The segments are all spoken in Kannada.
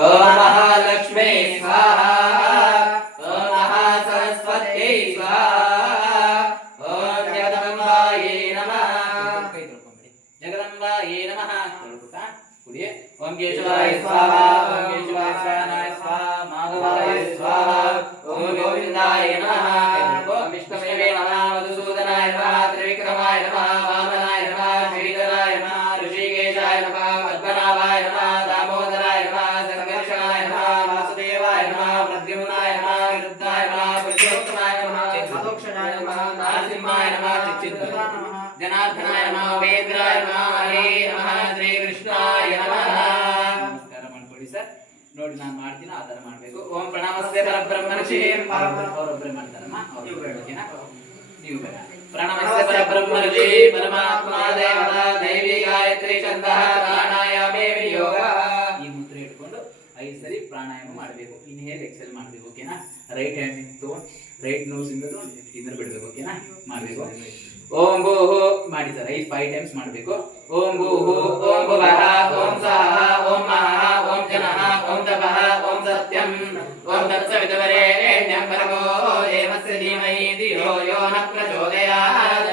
ಓಂ ಮಹಾಲಕ್ಷ್ಮೀ ಸ್ವಾಹಾ ಓಂ ಮಹಾಸರಸ್ವತ್ಯೈ ಸ್ವಾಹಾ ಓಂ ಜಗದಂಬಾಯೇ ನಮಃ ಕೈ ತೊಳ್ಕೊಂಬಿಡಿ ಜಗದಂಬಾಯೇ ನಮಃ ತೊಳ್ಕೊತಾ ಕುಡಿ ಓಂ ಕೇಶವಾಯ ಸ್ವಾಹಾ ಓಂ ಕೇಶವಾಯ ಸ್ವಾಹಾಯ ಸ್ವಾಹಾ ಮಾಧವಾಯ ಸ್ವಾಹಾ ಓಂ ಗೋವಿಂದಾಯ ನಮಃ ಓಂ ವಿಷ್ಣುವೇ ನಮಃ ಮಧುಸೂದನಾಯ ನಮಃ ತ್ರಿವಿಕ್ರಮಾಯ ನಮಃ ವಾಮನಾಯ ನಮಃ ಶ್ರೀಧರಾಯ ನಮಃ ಋಷಿಕೇಶಾಯ ನಮಃ ಪದ್ಮನಾಭಾಯ ನಮಃ ದಾಮೋದರಾಯ ನಮಃ ಸಂಕರ್ಷಣಾಯ ನಮಃ ವಾಸುದೇವಾಯ ನಮಃ ಪ್ರದ್ಯುಮ್ನಾಯ ನಮಃ ವಿರುದ್ಧಾಯ ನಮಃ ಪುರುಷೋತ್ತಮಾಯ ನಮಃ ಚಿತ್ತದೋಕ್ಷಣಾಯ ನಮಃ ನರಸಿಂಹಾಯ ನಮಃ ಚಿಚ್ಚಿದ್ದಾಯ ನಮಃ ಜನಾರ್ದನಾಯ ನಮಃ ವೇದ್ರಾಯ ನಮಃ ಹರೇ ನಮಃ ಶ್ರೀ ಕೃಷ್ಣಾಯ ನಮಃ ನಮಸ್ಕಾರ ಮಾಡ್ಕೊಳ್ಳಿ ಸರ್ ನೋಡಿ ನಾನು ಮಾಡ್ತೀನಿ ಆ ತರ ಮಾಡಬೇಕು ಓಂ ಪ್ರಣವಸ್ತೆ ಪರಬ್ರಹ್ಮರ್ಷಿ ಅವರೊಬ್ಬರೇ ಮಾಡ್ತಾರಮ್ಮ ಅವ್ರು ಬೇಡೋಕೆನಾ ನೀವು ಬೇಡ ಪ್ರಣವಸ್ತೆ ಪರಬ್ರಹ್ಮರ್ಷಿ ಪರಮಾತ್ಮ ದೇವತಾ ದೈವಿ ಗಾಯತ್ರಿ ಛಂದಃ ಪ್ರಾಣಾಯಾಮೇ ವಿನಿಯೋಗ ಈ ಮುದ್ರೆ ಇಟ್ಕೊಂಡು 5 ಸರಿ ಪ್ರಾಣಾಯಾಮ ಮಾಡಬೇಕು ಇನ್ಹೇಲ್ ಎಕ್ಸೆಲ್ ಮಾಡಬೇಕು ಓಕೆನಾ ರೈಟ್ ಹ್ಯಾಂಡ್ ತಗೊಂಡು ರೈಟ್ ನೋಸ್ ಇಂದ ತಗೊಂಡು ಇದನ್ನ ಬಿಡಬೇಕು ಓಕೆನಾ ಮಾಡಬೇಕು ಓಂ ಭೂಃ ಮಾಡಿ ಸರ್ 5 ಟೈಮ್ಸ್ ಮಾಡಬೇಕು ಓಂ ಭೂಃ ಓಂ ಭುವಃ ಓಂ ಸ್ವಃ ಓಂ ಮಹಃ ಓಂ ಜನಃ ಓಂ ತಪಃ ಓಂ ಸತ್ಯಂ ಓಂ ತತ್ಸವಿತುರ್ವರೆಣ್ಯಂ ಭರ್ಗೋ ದೇವಸ್ಯ ಧೀಮಹಿ ಧಿಯೋ ಯೋ ನಃ ಪ್ರಚೋದಯಾತ್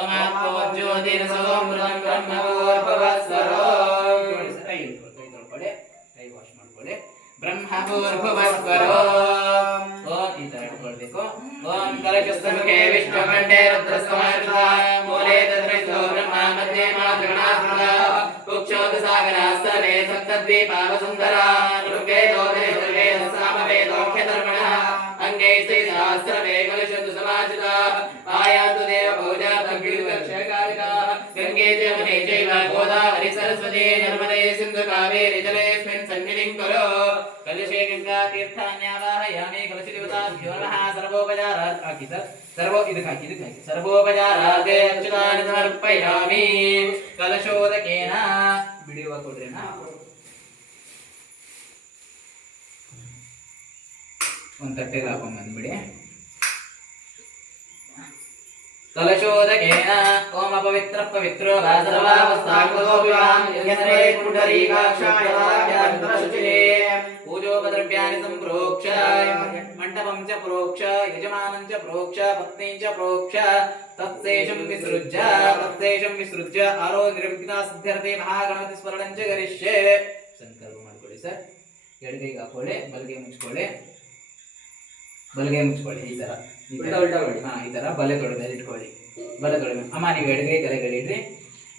ಓಂ ಆಪೋ ಜ್ಯೋತಿರ್ಸೋಮೃತಂ ಬ್ರಹ್ಮಭೂರ್ಭುವಸ್ವರೋ ಕೈ ತೊಳ್ಕೊಳ್ಳಿ ಕೈ ವಾಶ್ ಮಾಡ್ಕೊಳ್ಳಿ ಬ್ರಹ್ಮಭೂರ್ಭುವಸ್ವರೋ ಓಂ ಈ ತರ ಇಟ್ಕೊಳ್ಬೇಕು ಓಂ ಕಲಶಸ್ಥಮುಖೇ ವಿಷ್ಣುಕಂಠೇ ರುದ್ರಸ್ತಮಶ್ರುತಾ ಮೂಲೆ ತದ್ರೈಸೋ ಬ್ರಹ್ಮ ಮಧ್ಯೆ ಮಾತೃಗಣಾಸ್ಮೃತ ಕುಕ್ಷೋದಸಾಗರಾಸ್ತರೇ ಸಪ್ತದ್ವೀಪಾವಸುಂದರಾ ಋಗ್ವೇದೋದೇ ಸಾಮವೇದೋಖ್ಯಧರ್ಮಣಃ ಅಂಗೈ ಶ್ರೀಸಹಸ್ರವೇ ಕಲಶದು ಸಮಾಚಿತಾ ಆಯಾಂತು ದೇವಪೂಜಾ ತಗ್ಗಿರುವಕ್ಷಕಾಲಿಕಾ ಗಂಗೆ ಜಮುನೆ ಚೈವ ಗೋದಾವರಿ ಸರಸ್ವತಿ ನರ್ಮದೇ ಸಿಂಧು ಕಾವೇರಿ ಜಲೇಸ್ಮಿನ್ ಸನ್ನಿಧಿಂ ಕುರು ಕಲಶೇ ಗಂಗಾ ತೀರ್ಥಾನ್ಯಾವಾಹಯಾಮಿ ಕಲಶದೇವತಾಭ್ಯೋ ನಮಃ ಸರ್ವೋಪಚಾರಾತ್ ಹಾಕಿ ಸರ್ ಇದಕ್ಕೆ ಹಾಕಿ ಸರ್ವೋಪಚಾರಾತೆ ಅಚ್ಯುತಾನಿ ಸಮರ್ಪಯಾಮಿ ಕಲಶೋದಕೇನ ಬಿಡಿಯುವ ಕೊಡ್ರೇನಾ ಒಂದು ತಟ್ಟೆಗೆ ಹಾಕೊಂಡ್ ಬಂದ್ಬಿಡಿ ಕಲಶೋದಕೇನ ಓಂ ಅಪವಿತ್ರ ಪವಿತ್ರೋ ವಾಸರವಾವಸ್ಥಾಕೃತೋಪಿವಾಂ ಯಜ್ಞಸರೇ ಪುಂಡರೀಕಾಕ್ಷಾಯ ವಾಕ್ಯಾಂತರಶುಚಿರೇ ಪೂಜೋಪದ್ರವ್ಯಾನಿ ಸಂಪ್ರೋಕ್ಷ ಮಂಟಪಂ ಚ ಪ್ರೋಕ್ಷ ಯಜಮಾನಂ ಚ ಪ್ರೋಕ್ಷ ಪತ್ನೀಂ ಚ ಪ್ರೋಕ್ಷ ತತ್ಸೇಷಂ ವಿಸೃಜ್ಯ ಆರೋ ನಿರ್ವಿಘ್ನ ಸಿದ್ಧ್ಯರ್ಥೇ ಮಹಾಗಣಪತಿ ಸ್ಮರಣಂ ಚ ಕರಿಷ್ಯೆ ಸಂಕಲ್ಪ ಮಾಡ್ಕೊಳ್ಳಿ ಸರ್ ಎಡಗೈಗೆ ಹಾಕೊಳ್ಳಿ ಬಲಗೈ ಮುಚ್ಕೊಳ್ಳಿ ಈ ತರ ಈ ತರ ಬಲೆ ತೊಳೆದ ಇಟ್ಕೊಳ್ಳಿ ಅಮ್ಮ ನೀವು ಎಡಗೈ ಕೆಳಗಡೆ ಇಡ್ರಿ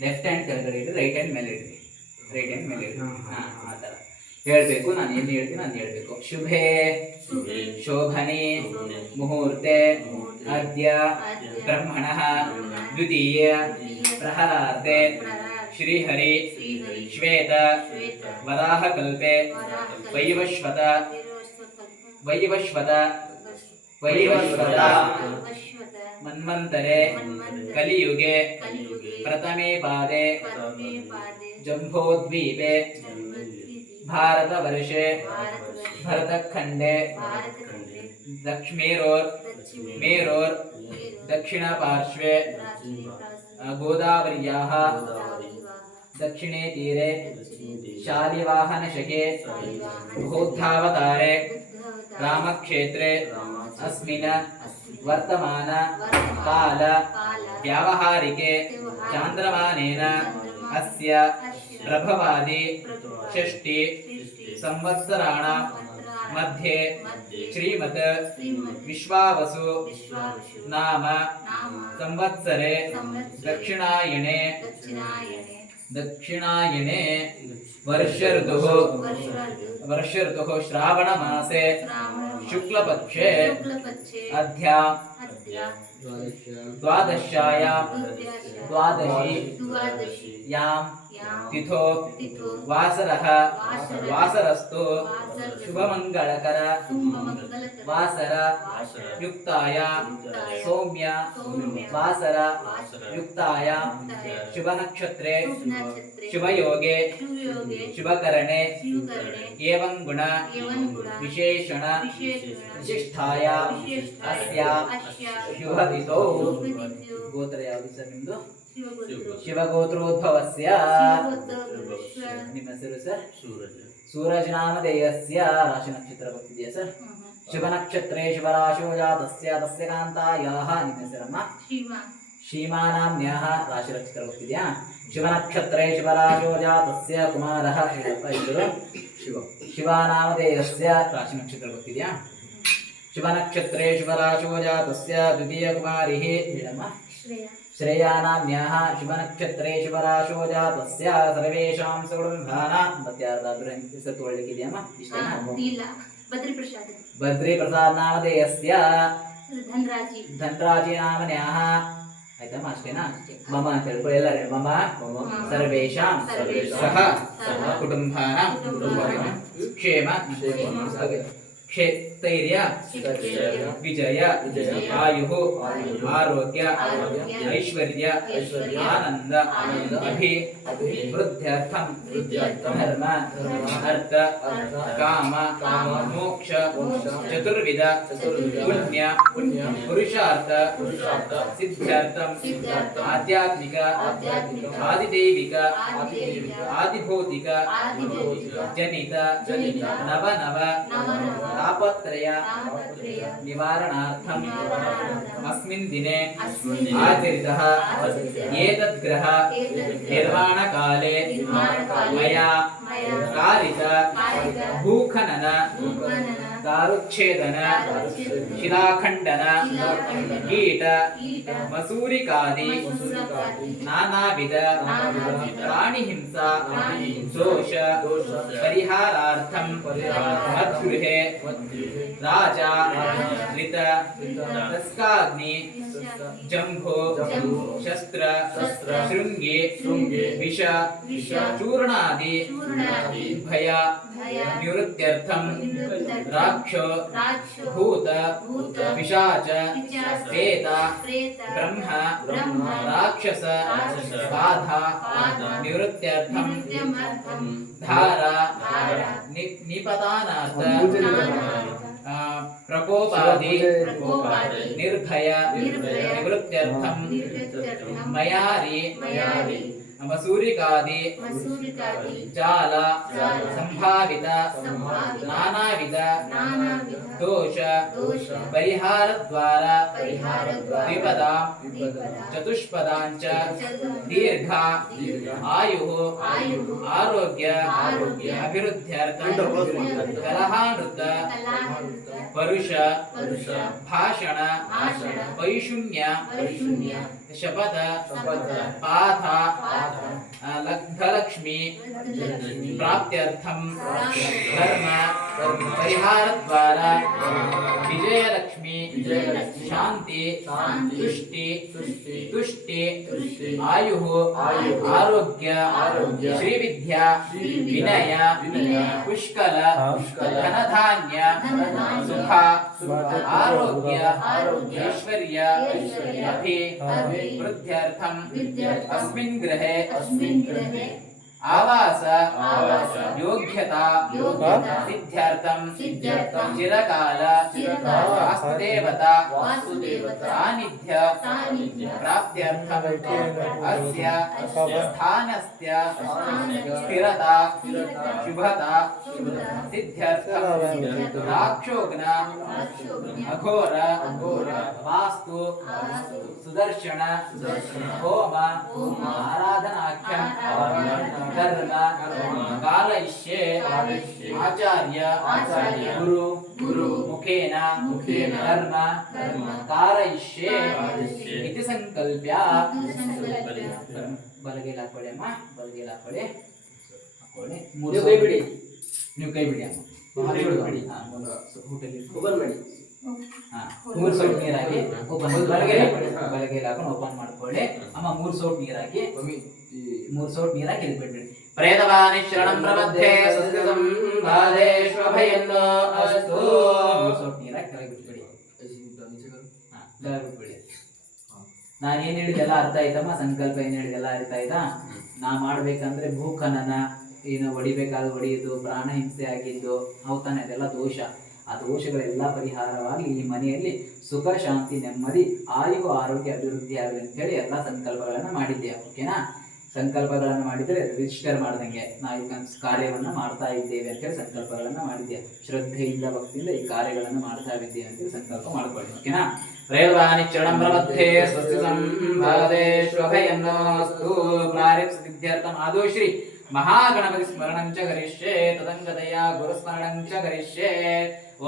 ಲೆಫ್ಟ್ ಹ್ಯಾಂಡ್ ಕೆಳಗಡೆ ಇಡ್ರಿ ರೈಟ್ ಹ್ಯಾಂಡ್ ಮೇಲೆ ಇಡ್ರಿ ಆ ತರ ಹೇಳ್ಬೇಕು ನಾನು ಏನು ಹೇಳ್ತೀನಿ ನಾನು ಹೇಳ್ಬೇಕು ಶುಭೇ ಶೋಭನೆ ಮುಹೂರ್ತೆ ಅದ್ಯ ಬ್ರಹ್ಮಣಃ ದ್ವಿತೀಯ ಪ್ರಹರಾತೆ ಶ್ರೀಹರಿ ಶ್ವೇತ ವರಾಹ ಕಲ್ಪೆ ವೈವಶ್ವತ ಮನ್ವಂತರೆ ಕಲಿಯುಗೆ ಪ್ರಥಮೇ ಪಾದೆ ಜಂಬೋದ್ವೀಪೆ ಭಾರತವರ್ಷೆ ಭರತಖಂಡೆ ಮೇರೋರ್ ದಕ್ಷಿಣ ಪಾರ್ಶ್ವೆ ಗೋದಾವರ್ಯಾಃ दक्षिणे तीरे शालिवाहन शके बौद्धावतारे रामक्षेत्रे अस्मिन् वर्तमान काल व्यावहारिके चान्द्रमानेन अस्य प्रभवादि षष्टि संवत्सराणां मध्ये श्रीमत् विश्वावसु नाम संवत्सरे दक्षिणायने वर्ष ऋतुः श्रावण मासे शुक्लपक्षे अध्या द्वादश्यां तिथो वासरस्तु शुभमंगलकर वासर युक्तायां सौम्य वासर युक्तायां शुभ नक्षत्रे शुभयोगे शुभकरणे एवं गुण विशेषण विशिष्टायां अस्या शुभतिथौ गोत्र ಯಾವುದು ಸರ್ ನಿಮ್ಮದು ಶಿವಗೋತ್ರೋದ್ಭವಸ್ಯ ನಿಮ್ಮ ಹೆಸರು ಸರ್ सूरजनामधेयस्य राशि नक्षत्र ಗೊತ್ತಿದೆಯಾ ಸರ್? शुभ नक्षत्रे शुभराशो जातस्य तस्य कान्तायाः ನಿಮ್ಮ ಹೆಸರಮ್ಮ? शीमानाम्न्याः राशि नक्षत्र ಗೊತ್ತಿದೆಯಾ? शुभ नक्षत्रे शुभराशो जातस्य कुमारः ಹೇಳಪ್ಪ ಇದ್ರು शिवानामधेयस्य राशि नक्षत्र ಗೊತ್ತಿದೆಯಾ? शुभ नक्षत्रे शुभराशो जातस्य द्वितीय कुमारी ಹೇಳಮ್ಮ? श्रेयानाम्न्याः शुभ नक्षत्रे शुभराशो जातस्य सर्वेषां सुकुटुम्बानां ಮತ್ತೆ ಯಾರಾದರೂ ಹೆಸರು ತಗೊಳ್ಳಿಕ್ಕಿದೆಯಮ್ಮ? ಇಷ್ಟೇನಾ? बद्री प्रसाद नामधेयस्य धनराजी नामन्याः ಆಯ್ತಮ್ಮ? ಅಷ್ಟೇನಾ? ಮಮ ಅಂತ ಹೇಳ್ಕೊಳ್ಳಿ ಎಲ್ಲರೂ. ಮಮ ಸರ್ವೇಷಾಂ ಸಹ ಕುಟುಂಬಾನಾಂ ಕ್ಷೇಮ स्थैर्य विजय आयु आरोग्य ऐश्वर्य आनंद अभिवृद्ध्यर्थं धर्म अर्थ काम मोक्ष चतुर्विध पुण्य पुरुषार्थ सिद्ध्यर्थं आध्यात्मिक आदिदैविक आदिभौतिक जनित नव तापत्रय निवारणार्थं अस्मिन् दिने आचरितः एतद्ग्रह निर्माणकाले मया कारित भूखनन दारुच्छेदन शिलाखण्डन कीट मसूरिकादि नानाविध प्राणिहिंसा दोष परिहारार्थं मद्गृहे राजा ऋत तस्काग्नि जम्भो शस्त्र शृंगे विष चूर्णादि भय निवृत्त्यर्थं राक्षो भूत पिशाच प्रेत ब्रह्म राक्षस बाधा निवृत्त्यर्थं धारा निपतानार्थ प्रकोपादि निर्भय निवृत्त्यर्थं मयारि मसूरिकादि जाल संभावित नानाविध दोष परिहार द्वारा द्विपदा चतुष्पदांच दीर्घ आयु आरोग्य अभिवृद्ध्यर्थं कलहानृत परुष भाषण वैषुण्य शपथ पाठ लब्धलक्ष्मी प्राप्त्यर्थं धर्म परिहार द्वारा विजयलक्ष्मी शांति तुष्टि आयु आरोग्य श्रीविद्या विनय पुष्कल धनधान्य सुख आरोग्य ऐश्वर्य अभिवृद्ध्यर्थं अस्मिन् गृहे आवास योग्यता सिद्ध्यर्थं चिरकाल वास्तुदेवता सानिध्य प्राप्त्यर्थं अस्य स्थानस्य स्थिरता शुभता सिद्ध्यर्थं राक्षोग्न अघोर वास्तु सुदर्शन होम आराधनाख्यं धर्म कारयिष्ये आचार्य गुरु मुखेन धर्म कारयिष्ये इति संकल्प्य बलगैल हाಕೊಳ್ಳಿ ಅಮ್ಮ ಬಲಗೈಲ ಹಾಕೊಳ್ಳಿ ಮೂರು ಕೈ ಬಿಡಿ ನೀವು ಕೈ ಬಿಡಿ ಅಮ್ಮ ಬಿಡಿ ಹೋಟೆಲ್ ಓಪನ್ ಮಾಡಿ ಮೂರು ಸೌಟ್ ನೀರಾಗಿ ಓಪನ್ ಬಲಗೈಲ ಹಾಕೊಂಡು ಓಪನ್ ಮಾಡ್ಕೊಳ್ಳಿ ಅಮ್ಮ ಮೂರು ಸೌಟ್ ನೀರಾಗಿ ಇಲ್ಲಿ ಬಿಡ್ಬಿಡಿ ಪ್ರೇತವಾನಿ ಶರಣಂ ಪ್ರಬದ್ಧೆ ಸಂಸ್ಕೃತಂ ಬಾಧೇಶ್ವಭಯನ್ನೋ ಅಸ್ತು ಮೂರು ಸೌಟ್ ನೀರಾಗಿ ಕೆಳಗೆ ಬಿಟ್ಬಿಡಿ ನಾನು ಏನ್ ಹೇಳಿದೆಲ್ಲ ಅರ್ಥ ಆಯ್ತಮ್ಮ ಸಂಕಲ್ಪ ಏನ್ ಹೇಳಿದೆಲ್ಲ ಅರ್ಥ ಆಯ್ತಾ ನಾ ಮಾಡ್ಬೇಕಂದ್ರೆ ಭೂಖನನ ಏನು ಹೊಡಿಬೇಕಾದ್ರೆ ಹೊಡೆಯೋದು ಪ್ರಾಣ ಹಿಂಸೆ ಆಗಿದ್ದು ಅವತಾನೆ ಅದೆಲ್ಲ ದೋಷ ಆ ದೋಷಗಳೆಲ್ಲ ಪರಿಹಾರವಾಗಿ ಈ ಮನೆಯಲ್ಲಿ ಸುಖ ಶಾಂತಿ ನೆಮ್ಮದಿ ಆಯು ಆರೋಗ್ಯ ಅಭಿವೃದ್ಧಿ ಆಗಲಿ ಅಂತ ಹೇಳಿ ಎಲ್ಲ ಸಂಕಲ್ಪಗಳನ್ನ ಮಾಡಿದ್ದೆ ಓಕೆನಾ ಸಂಕಲ್ಪಗಳನ್ನು ಮಾಡಿದರೆ ರಿಜಿಸ್ಟರ್ ಮಾಡ್ದಂಗೆ ನಾವು ಈ ಕಾರ್ಯವನ್ನು ಮಾಡ್ತಾ ಇದ್ದೇವೆ ಅಂತೇಳಿ ಸಂಕಲ್ಪಗಳನ್ನು ಮಾಡಿದ್ದೇವೆ. ಶ್ರದ್ಧೆಯಿಂದ ಭಕ್ತಿಯಿಂದ ಈ ಕಾರ್ಯಗಳನ್ನು ಮಾಡ್ತಾ ಇದ್ದೇವೆ ಅಂತೇಳಿ ಸಂಕಲ್ಪ ಮಾಡ್ಕೊಳ್ಳಿ. ಓಕೆನಾ? ರೇಲ್ವಾನಿ ಚರಣಂ ಪ್ರಮಧ್ಯೆ ಸ್ವಸ್ತಿ ಸಂಭಾವದೆ ಶೋಭಯನ್ನೋಸ್ತು ಪ್ರಾರಬ್ಧ ಸಿದ್ಧ್ಯರ್ಥಂ ಆದೋ ಶ್ರೀ महागणपति स्मरणं च करिष्ये तदङ्गतया गुरुस्मरणं च करिष्ये।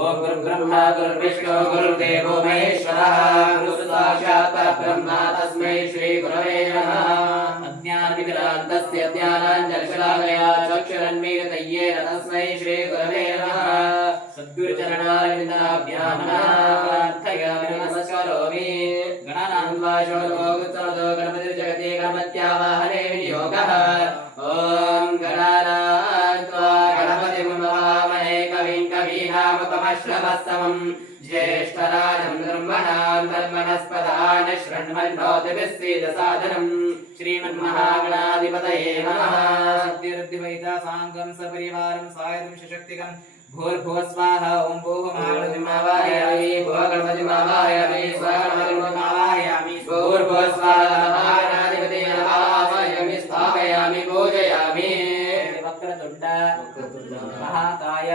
ओम गुरुब्रह्मा गुरुर्विष्णु गुरुर्देवो महेश्वरः गुरुः साक्षात् परब्रह्म तस्मै श्री गुरवे नमः। अज्ञानविकलान्तस्य ज्ञानाञ्जनशलाकया चक्षुरन्मीलितय्येन तस्मै श्री गुरवे नमः। सद्गुरुचरणारविन्दाभ्यां नमः प्रार्थयामि नमस्करोमि। गणानां वा शोधोगुत्सवदो गणपतिर्जगति गणपत्यावाहने विनियोगः। ओम गणानात्वा गणपतिं नमामहे कविं कवीनामुपमश्रवस्तमं ज्येष्ठराजं ब्रह्मणां तन्मनस्पदान् शृण्वन्नोतिभिस्सीदसादनं श्रीमन्महागणाधिपतये नमः। सिद्धिर्द्धिवैता साङ्गं सपरिवारं सायं सशक्तिकं भूर्भुवस्वाहा ओम भूर्भुवस्वाहायामि भूर्गणपतिमावाहयामि स्वागणपतिमावाहयामि भूर्भुवस्वाहा गणाधिपतये स्थापयामि पूजयामि। वक्रतुंड महाकाय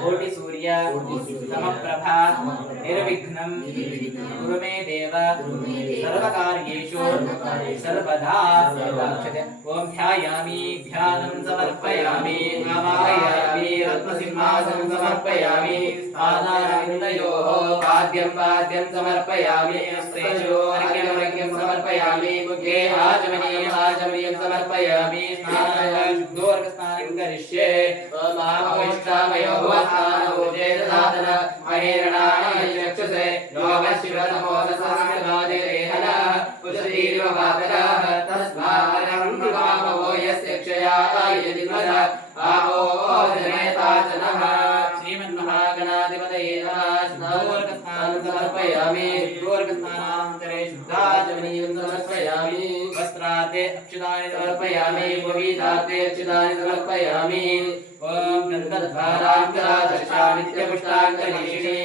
कोटि सूर्य समप्रभा निर्विघ्नं कुरु मे देव सर्वकार्येषु सर्वदा। ओम ध्यायामि ध्यानं समर्पयामि आवाहयामि रत्नसिंहासनं समर्पयामि पादारविन्दयोः पाद्यं पाद्यं समर्पयामि स्तेजो अर्घ्यं समर्पयामि मुखे आचमनीयं समर्पयामि स्नानं करिष्ये। महाभविष्ठामयो भवस्नानोजे दधातन महेरणाय चक्षुषे योगशिवतमोदसास्यगादिरेहनः कुशदीर्घवातरः तस्मारं कामवो यस्य क्षयाय जिन्मद आवो जनेताचनः। श्रीमन्महागणाधिपतये नमः। स्नानोर्गस्नानं समर्पयामि पूर्वस्नानान्तरे शुद्धाचमनीयं समर्पयामि। वस्त्रार्थे अक्षतानि समर्पयामि उपवीतार्थे अक्षतानि समर्पयामि। ओम गन्धद्वारान्तरादर्शानित्यपुष्टाङ्गलीशिनी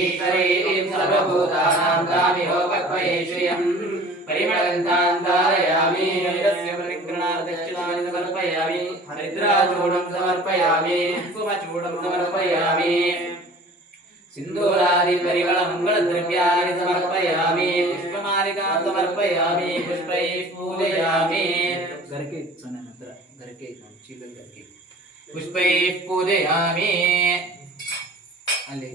ईश्वरीं सर्वभूतानां दामिहोपक्वये श्रियं परिमलगन्धान्धारयामि। यस्य परिग्रहणार्थक्षतानि समर्पयामि हरिद्राचूर्णं समर्पयामि कुङ्कुमचूर्णं समर्पयामि सिन्दूरादि परिमलमङ्गलद्रव्याणि समर्पयामि पुष्पमालिकां समर्पयामि पुष्पैः पूजयामि। गरके सोने नंतर गरके चीलल गरके पुष्पैः पूजयामि। ಅಲ್ಲಿ